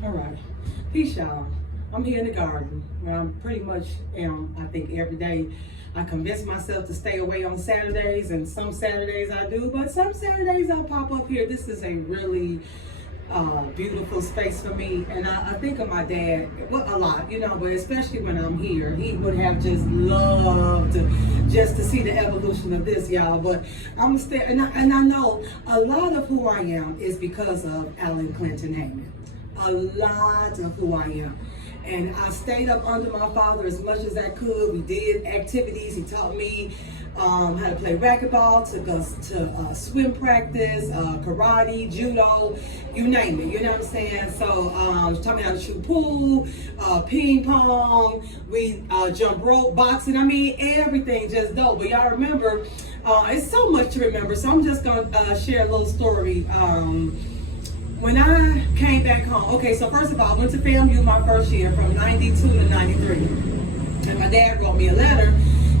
All right. Peace, y'all. I'm here in the garden where I'm pretty much am, I think, every day. I convince myself to stay away on Saturdays, and some Saturdays I do, but some Saturdays I'll pop up here. This is a really beautiful space for me, and I think of my dad a lot, you know, but especially when I'm here, he would have just loved just to see the evolution of this, y'all. But I'm stay, and I know a lot of who I am is because of Alan Clinton Haymon. A lot of who I am. And I stayed up under my father as much as I could. We did activities. He taught me how to play racquetball, took us to swim practice, karate, judo, you name it, you know what I'm saying? So taught me how to shoot pool, ping pong, we jump rope, boxing, I mean, everything just dope. But y'all remember, it's so much to remember, so I'm just gonna share a little story. When I came back home, okay, so first of all, I went to FAMU my first year from 92 to 93. And my dad wrote me a letter.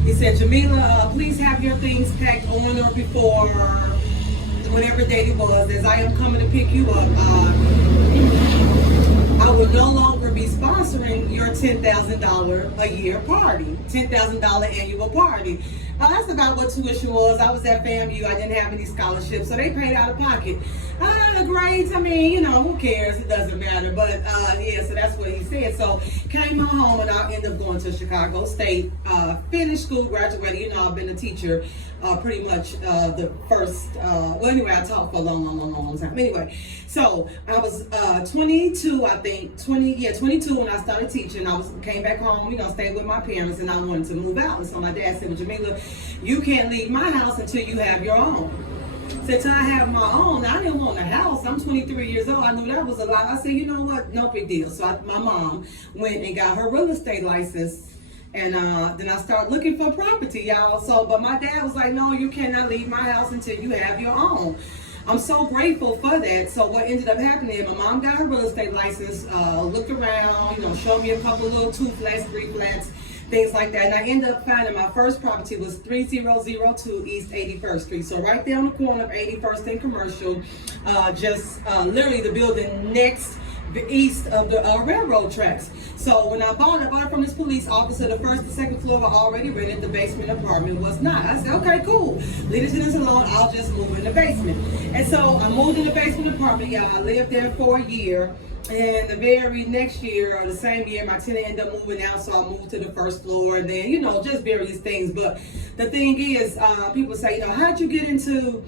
He said, Jamila, please have your things packed on or before whatever date it was, as I am coming to pick you up. I will no longer be sponsoring your $10,000 a year party, $10,000 annual party. That's about what tuition was. I was at FAMU. I didn't have any scholarships, so they paid out of pocket. Grades, I mean, you know, who cares? It doesn't matter. But yeah, so that's what he said. So came home, and I ended up going to Chicago State, finished school, graduated. You know, I've been a teacher pretty much the first, well, anyway, I taught for a long time. Anyway, so I was 22, I think, 22 when I started teaching. I came back home, you know, stayed with my parents, and I wanted to move out. And so my dad said, well, Jamila, you can't leave my house until you have your own. Said, till I have my own. I didn't want a house. I'm 23 years old. I knew that was a lot. I said, you know what? No big deal. So my mom went and got her real estate license. And then I started looking for property, y'all. So, but my dad was like, no, you cannot leave my house until you have your own. I'm so grateful for that. So what ended up happening, my mom got her real estate license, looked around, you know, showed me a couple little 2 flats, 3 flats, things like that. And I ended up finding my first property was 3002 East 81st Street. So right there on the corner of 81st and Commercial, just literally the building next east of the railroad tracks. So when I bought it from this police officer. The first and second floor were already rented. The basement apartment was not. I said, okay, cool. Leave the tenants alone. I'll just move in the basement. And so I moved in the basement apartment. Yeah, I lived there for a year. And the very next year, or the same year, my tenant ended up moving out, so I moved to the first floor, and then, you know, just various things. But the thing is, people say, you know, how'd you get into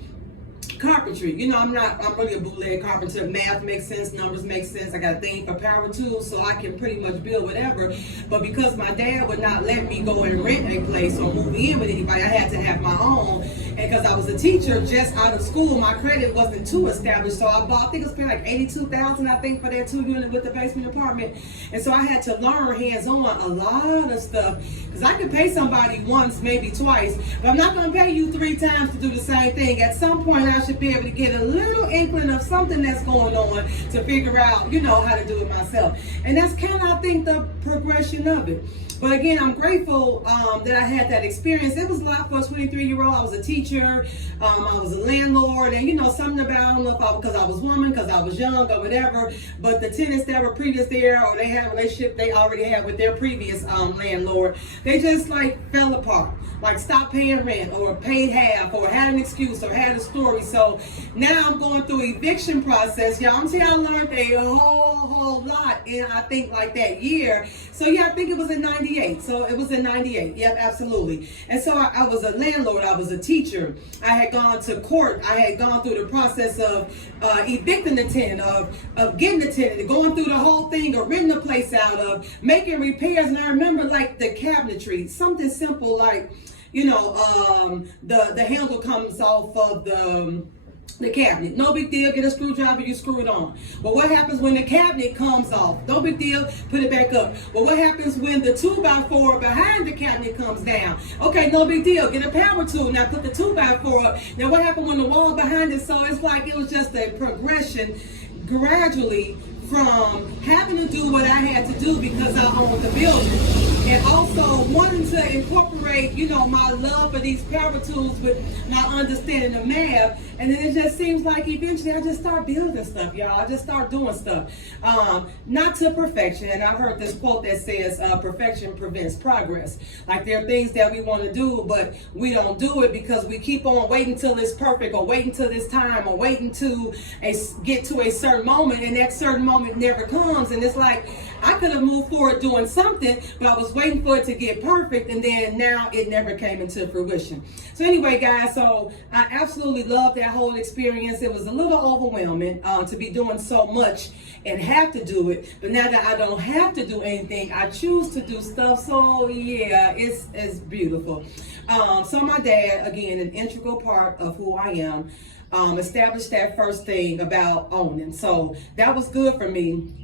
carpentry? You know, I'm really a bootleg carpenter. Math makes sense, numbers make sense. I got a thing for power tools, so I can pretty much build whatever. But because my dad would not let me go and rent a place or move in with anybody, I had to have my own. And because I was a teacher just out of school, my credit wasn't too established. So I bought, I think it was like $82,000, I think, for that 2-unit with the basement apartment. And so I had to learn hands-on a lot of stuff, because I could pay somebody once, maybe twice, but I'm not going to pay you 3 times to do the same thing. At some point, I should be able to get a little inkling of something that's going on to figure out, you know, how to do it myself. And that's kind of, I think, the progression of it. But again, I'm grateful that I had that experience. It was a lot for a 23-year-old. I was a teacher. I was a landlord. And, you know, something about, I don't know if because I was woman, because I was young or whatever, but the tenants that were previous there, or they had a relationship they already had with their previous landlord, they just like fell apart. Like stopped paying rent, or paid half, or had an excuse, or had a story. So now I'm going through eviction process. Y'all, I'm telling you, I learned a whole lot in, I think, like that year. So yeah, I think it was in 98. So it was in 98. Yep, absolutely. And so I was a landlord. I was a teacher. I had gone to court. I had gone through the process of evicting the tenant, of getting the tenant, going through the whole thing, of renting the place out, of making repairs. And I remember like the cabinetry, something simple like, you know, the handle comes off of the cabinet. No big deal. Get a screwdriver, you screw it on. But what happens when the cabinet comes off? No big deal. Put it back up. But what happens when the 2x4 behind the cabinet comes down? Okay, no big deal. Get a power tool. Now put the 2x4 up. Now what happened when the wall behind it? So it's like it was just a progression gradually from having to do what I had to do because I owned the building, and also wanting to incorporate, my love for these power tools with my understanding of math. And then it just seems like eventually I just start building stuff, y'all. I just start doing stuff. Not to perfection. And I heard this quote that says, perfection prevents progress. Like there are things that we want to do, but we don't do it because we keep on waiting till it's perfect, or waiting till this time, or waiting to get to a certain moment, and that certain moment never comes. And it's like, I could have moved forward doing something, but I was waiting for it to get perfect, and then now it never came into fruition. So anyway, guys, so I absolutely loved that whole experience. It was a little overwhelming to be doing so much and have to do it, but now that I don't have to do anything, I choose to do stuff. So yeah, it's beautiful. So my dad, again, an integral part of who I am, established that first thing about owning. So that was good for me.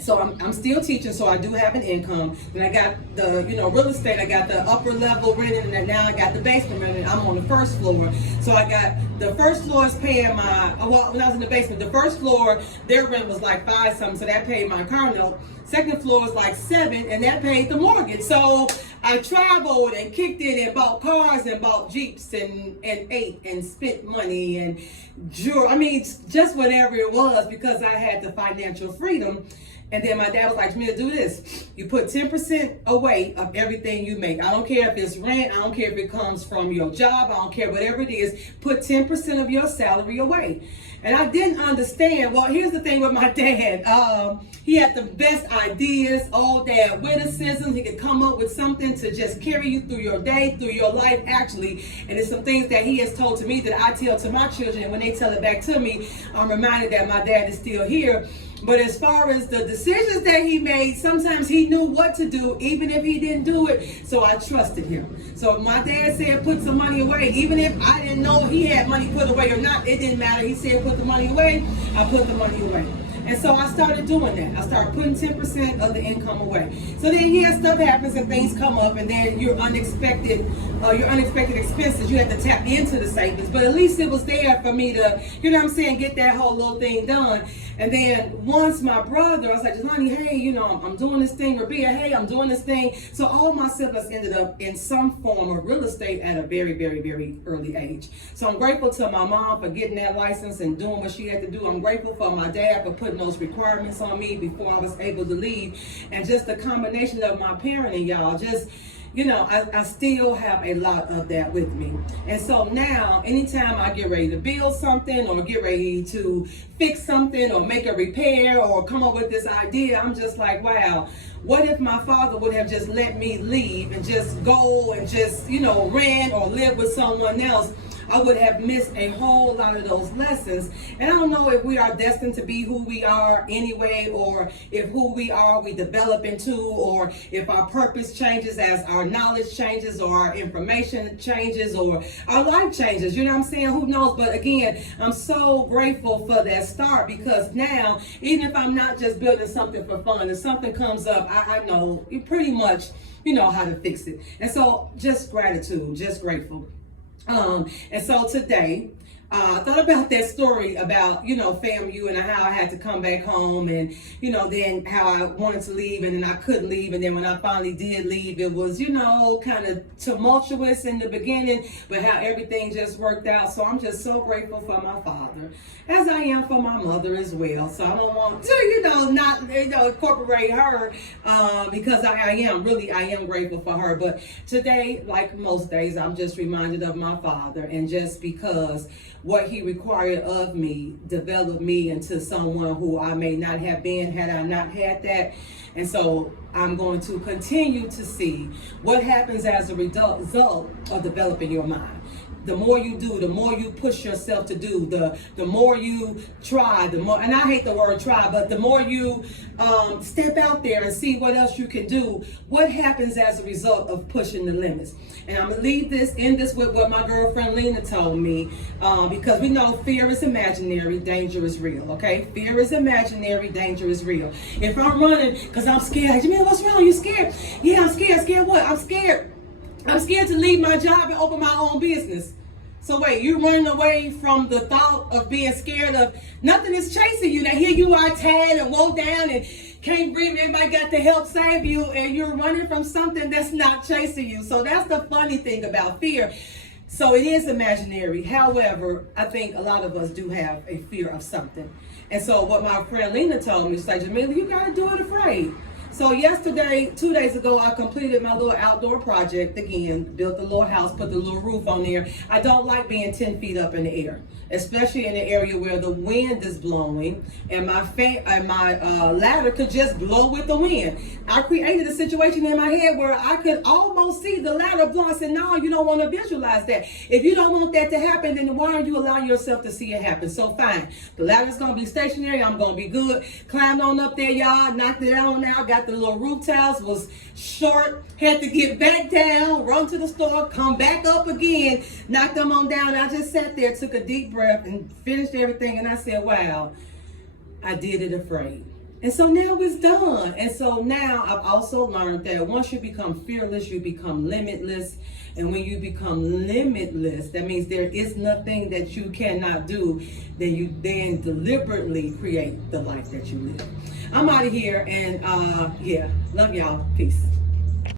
So I'm still teaching, so I do have an income. And I got the, real estate. I got the upper level renting, and now I got the basement renting. I'm on the first floor. So I got the first floor is paying my, well, when I was in the basement, the first floor, their rent was like $5 something, so that paid my car note. Second floor was like $7, and that paid the mortgage. So I traveled and kicked in and bought cars and bought Jeeps and ate and spent money and jewelry. I mean, just whatever it was, because I had the financial freedom. And then my dad was like, Jamila, do this. You put 10% away of everything you make. I don't care if it's rent. I don't care if it comes from your job. I don't care, whatever it is. Put 10% of your salary away. And I didn't understand. Well, here's the thing with my dad. He had the best ideas, all that witticisms. He could come up with something to just carry you through your day, through your life, actually. And it's some things that he has told to me that I tell to my children. And when they tell it back to me, I'm reminded that my dad is still here. But as far as the decisions that he made, sometimes he knew what to do, even if he didn't do it. So I trusted him. So if my dad said put some money away, even if I didn't know he had money put away or not, it didn't matter. He said put the money away, I put the money away. And so I started doing that. I started putting 10% of the income away. So then, yeah, stuff happens and things come up, and then your unexpected expenses, you have to tap into the savings. But at least it was there for me to, get that whole little thing done. And then once my brother, I was like, Jelani, hey, I'm doing this thing. Rabia, hey, I'm doing this thing. So all my siblings ended up in some form of real estate at a very, very, very early age. So I'm grateful to my mom for getting that license and doing what she had to do. I'm grateful for my dad for putting those requirements on me before I was able to leave. And just the combination of my parenting, y'all, just, I still have a lot of that with me. And so now, anytime I get ready to build something or get ready to fix something or make a repair or come up with this idea, I'm just like, wow, what if my father would have just let me leave and just go and just, rent or live with someone else? I would have missed a whole lot of those lessons. And I don't know if we are destined to be who we are anyway, or if who we are we develop into, or if our purpose changes as our knowledge changes, or our information changes, or our life changes. You know what I'm saying? Who knows? But again, I'm so grateful for that start, because now, even if I'm not just building something for fun, if something comes up, I know pretty much, how to fix it. And so just gratitude, just grateful. And so today, I thought about that story about, FAMU and how I had to come back home, and, then how I wanted to leave and then I couldn't leave. And then when I finally did leave, it was, kind of tumultuous in the beginning, but how everything just worked out. So I'm just so grateful for my father, as I am for my mother as well. So I don't want to, not incorporate her, because I am grateful for her. But today, like most days, I'm just reminded of my father, and just because what he required of me developed me into someone who I may not have been had I not had that. And so I'm going to continue to see what happens as a result of developing your mind. The more you do, the more you push yourself to do, the more you try, the more, and I hate the word try, but the more you step out there and see what else you can do, what happens as a result of pushing the limits. And I'm going to end this with what my girlfriend Lena told me, because we know fear is imaginary, danger is real, okay? Fear is imaginary, danger is real. If I'm running because I'm scared, Jamila, what's wrong? You scared? Yeah, I'm scared. Scared what? I'm scared to leave my job and open my own business. So wait, you're running away from the thought of being scared of nothing is chasing you. Now here you are, tired and woe down, and can't breathe, everybody got to help save you, and you're running from something that's not chasing you. So that's the funny thing about fear. So it is imaginary. However, I think a lot of us do have a fear of something. And so what my friend Lena told me, she's like, Jamila, you gotta do it afraid. So yesterday, 2 days ago, I completed my little outdoor project again, built a little house, put the little roof on there. I don't like being 10 feet up in the air, especially in an area where the wind is blowing and my ladder could just blow with the wind. I created a situation in my head where I could almost see the ladder blow. I said, no, you don't want to visualize that. If you don't want that to happen, then why are you allowing yourself to see it happen? So fine, the ladder's going to be stationary. I'm going to be good. Climbed on up there, y'all, knocked it on out, got the little roof tiles, was short, had to get back down, run to the store, come back up again, knocked them on down. I just sat there, took a deep breath and finished everything, and I said, wow, I did it afraid. And so now it's done. And so now I've also learned that once you become fearless, you become limitless. And when you become limitless, that means there is nothing that you cannot do. Then you then deliberately create the life that you live. I'm out of here, and yeah, love y'all. Peace.